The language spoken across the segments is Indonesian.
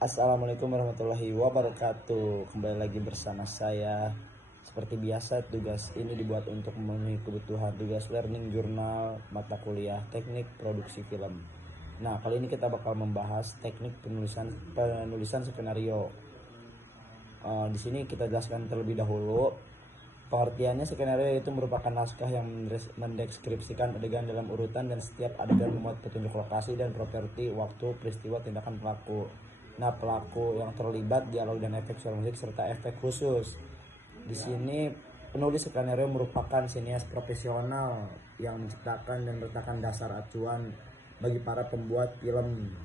Assalamualaikum warahmatullahi wabarakatuh. Kembali lagi bersama saya. Seperti biasa, tugas ini dibuat untuk memenuhi kebutuhan tugas learning jurnal mata kuliah teknik produksi film. Nah, kali ini kita bakal membahas teknik penulisan skenario. Di sini kita jelaskan terlebih dahulu. Pengertiannya, skenario itu merupakan naskah yang mendeskripsikan adegan dalam urutan, dan setiap adegan memuat petunjuk lokasi dan properti, waktu, peristiwa, tindakan pelaku. Nah, pelaku yang terlibat, dialog dan efek suara musik serta efek khusus. Di sini penulis skenario merupakan sinias profesional yang menciptakan dan meletakkan dasar acuan bagi para pembuat film.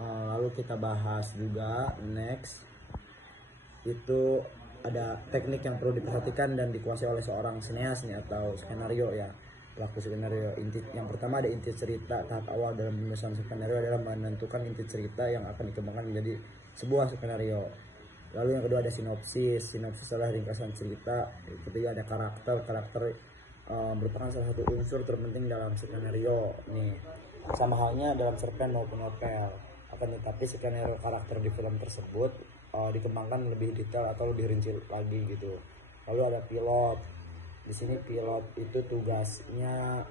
Lalu kita bahas juga next, itu ada teknik yang perlu diperhatikan dan dikuasai oleh seorang sineas nih, atau skenario ya. Pelaku skenario, yang pertama ada inti cerita. Tahap awal dalam penulisan skenario adalah menentukan inti cerita yang akan dikembangkan menjadi sebuah skenario. Lalu yang kedua ada sinopsis. Sinopsis adalah ringkasan cerita. Ketiga ada karakter merupakan salah satu unsur terpenting dalam skenario nih, sama halnya dalam cerpen maupun novel. Akan tetapi skenario karakter di film tersebut dikembangkan lebih detail atau lebih rinci lagi gitu. Lalu ada pilot. Di sini pilot itu tugasnya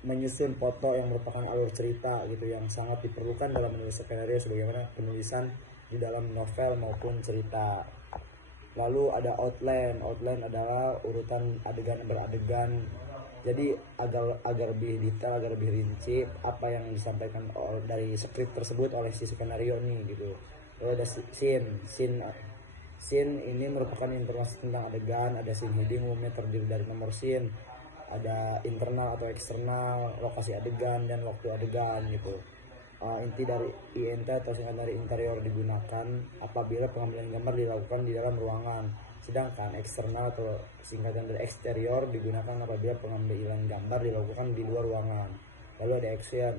menyusun foto yang merupakan alur cerita gitu, yang sangat diperlukan dalam menulis skenario sebagaimana penulisan di dalam novel maupun cerita. Lalu ada outline. Outline adalah urutan adegan beradegan. Jadi agar lebih detail, agar lebih rinci apa yang disampaikan dari skrip tersebut oleh si skenario nih gitu. Lalu ada scene ini merupakan informasi tentang adegan. Ada scene heading, umumnya terdiri dari nomor scene. Ada internal atau eksternal, lokasi adegan, dan waktu adegan gitu. Inti dari INT atau singkatan dari interior digunakan apabila pengambilan gambar dilakukan di dalam ruangan. Sedangkan eksternal atau singkatan dari eksterior digunakan apabila pengambilan gambar dilakukan di luar ruangan. Lalu ada action.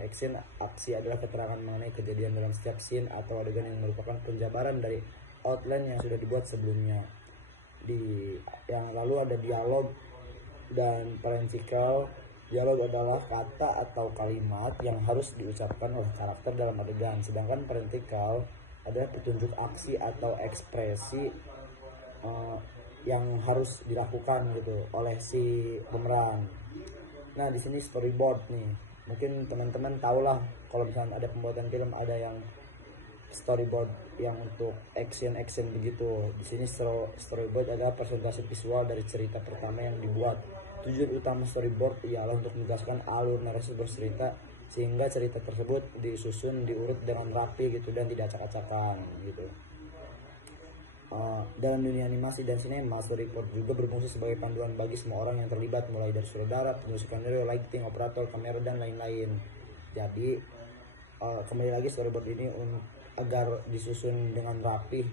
Aksi adalah keterangan mengenai kejadian dalam setiap scene atau adegan yang merupakan penjabaran dari outline yang sudah dibuat sebelumnya. Lalu ada dialog dan parenthetical. Dialog adalah kata atau kalimat yang harus diucapkan oleh karakter dalam adegan. Sedangkan parenthetical adalah petunjuk aksi atau ekspresi yang harus dilakukan gitu oleh si pemeran. Nah, di sini storyboard nih. Mungkin teman-teman tahulah kalau misalnya ada pembuatan film ada yang storyboard yang untuk action begitu. Di sini storyboard adalah presentasi visual dari cerita pertama yang dibuat. Tujuan utama storyboard ialah untuk menjelaskan alur narasi bercerita sehingga cerita tersebut disusun diurut dengan rapi gitu dan tidak acak-acakan gitu. Dalam dunia animasi dan sinema, storyboard juga berfungsi sebagai panduan bagi semua orang yang terlibat, mulai dari sutradara, penulis skenario, lighting, operator, kamera, dan lain-lain. Jadi kembali lagi, storyboard ini agar disusun dengan rapi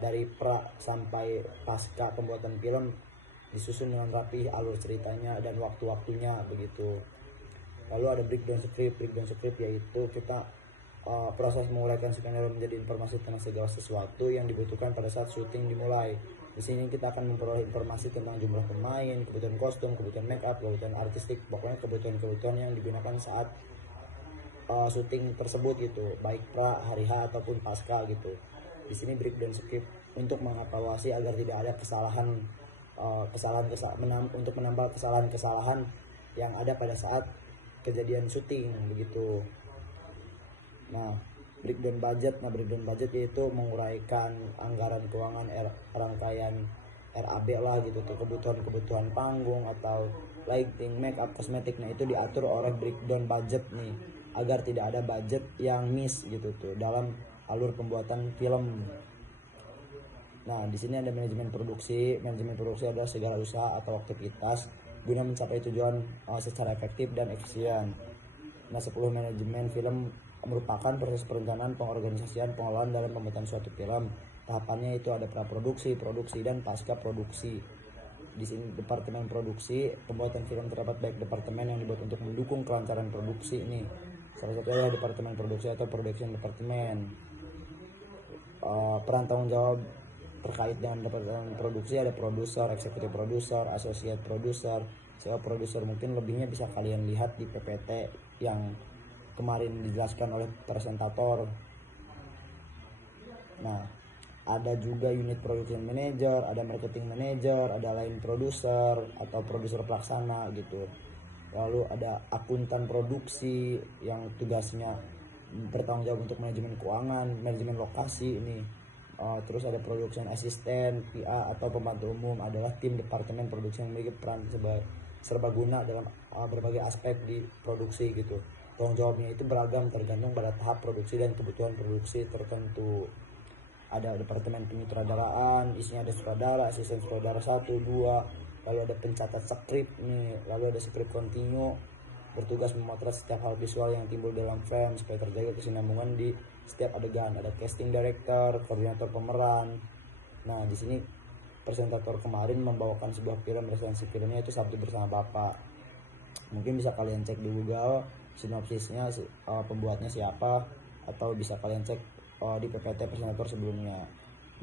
dari pra sampai pasca pembuatan film, disusun dengan rapi alur ceritanya dan waktu-waktunya begitu. Lalu ada breakdown script yaitu kita proses menguraikan skenario menjadi informasi tentang segala sesuatu yang dibutuhkan pada saat syuting dimulai. Di sini kita akan memperoleh informasi tentang jumlah pemain, kebutuhan kostum, kebutuhan make up, kebutuhan artistik, pokoknya kebutuhan yang digunakan saat syuting tersebut gitu, baik pra, hari H ataupun pasca gitu. Di sini breakdown script untuk mengevaluasi agar tidak ada untuk menambah kesalahan yang ada pada saat kejadian syuting begitu. Nah, breakdown budget yaitu menguraikan anggaran keuangan rangkaian RAB lah gitu tuh, kebutuhan panggung atau lighting, make up, kosmetik. Nah, itu diatur oleh breakdown budget nih, agar tidak ada budget yang miss gitu tuh dalam alur pembuatan film. Nah, di sini ada manajemen produksi. Manajemen produksi adalah segala usaha atau aktivitas guna mencapai tujuan secara efektif dan efisien. Nah, 10 manajemen film merupakan proses perencanaan, pengorganisasian, pengelolaan dalam pembuatan suatu film. Tahapannya itu ada praproduksi, produksi, dan pasca produksi. Di sini departemen produksi. Pembuatan film terdapat baik departemen yang dibuat untuk mendukung kelancaran produksi ini. Salah satunya adalah departemen produksi atau production departemen. Peran tanggung jawab terkait dengan departemen produksi ada produser, eksekutif produser, associate producer, CEO producer. Mungkin lebihnya bisa kalian lihat di PPT yang kemarin dijelaskan oleh presentator. Nah, ada juga unit production manager, ada marketing manager, ada line producer atau produser pelaksana gitu. Lalu ada akuntan produksi yang tugasnya bertanggung jawab untuk manajemen keuangan, manajemen lokasi ini. Terus ada production assistant, PA atau pembantu umum adalah tim departemen produksi yang memiliki peran serbaguna dalam berbagai aspek di produksi gitu. Tanggung jawabnya itu beragam tergantung pada tahap produksi dan kebutuhan produksi tertentu. Ada departemen penyutradaraan, isinya ada sutradara, asisten sutradara 1, 2, lalu ada pencatat skrip nih, lalu ada skrip kontinu, bertugas memotret setiap hal visual yang timbul dalam frame supaya terjaga kesinambungan di setiap adegan. Ada casting director, koordinator pemeran. Nah, di sini presentator kemarin membawakan sebuah film, resensi filmnya itu Sabtu Bersama Bapak. Mungkin bisa kalian cek di Google sinopsisnya, pembuatnya siapa, atau bisa kalian cek di PPT presentator sebelumnya.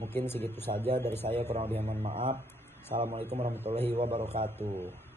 Mungkin segitu saja dari saya, kurang lebih mohon maaf. Assalamualaikum warahmatullahi wabarakatuh.